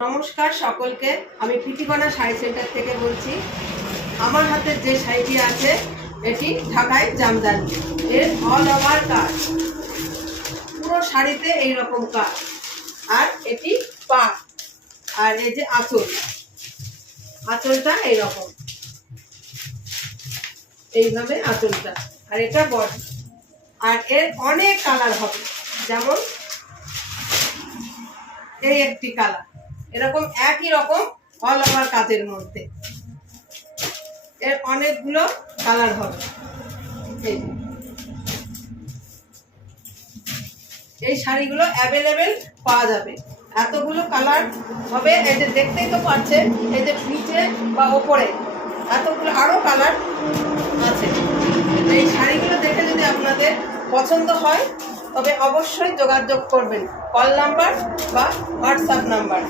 নমস্কার সকলকে, আমি প্রীতিকণা শাড়ি সেন্টার থেকে বলছি। আমার হাতে যে শাড়িটি আছে এটি ঢাকায় জামদানি, এর অল ওভার কাজ, পুরো শাড়িতে এইরকম কাজ। আর এটি পাড়, আর এই যে আঁচলটা এইরকম, এইভাবে আঁচলটা, আর এটা বডি। আর এর অনেক কালার হবে, যেমন এই একটি কালার, এরকম একই রকম অল ওভার কাজের মধ্যে এর অনেকগুলো কালার হবে। এই শাড়িগুলো অ্যাভেলেবেল পাওয়া যাবে, এতগুলো কালার হবে। এই যে দেখতেই তো পাচ্ছেন, এই যে নিচে বা ওপরে এতগুলো আরো কালার আছে। এই শাড়িগুলো দেখে যদি আপনাদের পছন্দ হয় তবে অবশ্যই যোগাযোগ করবেন কল নাম্বার বা হোয়াটসঅ্যাপ নাম্বার।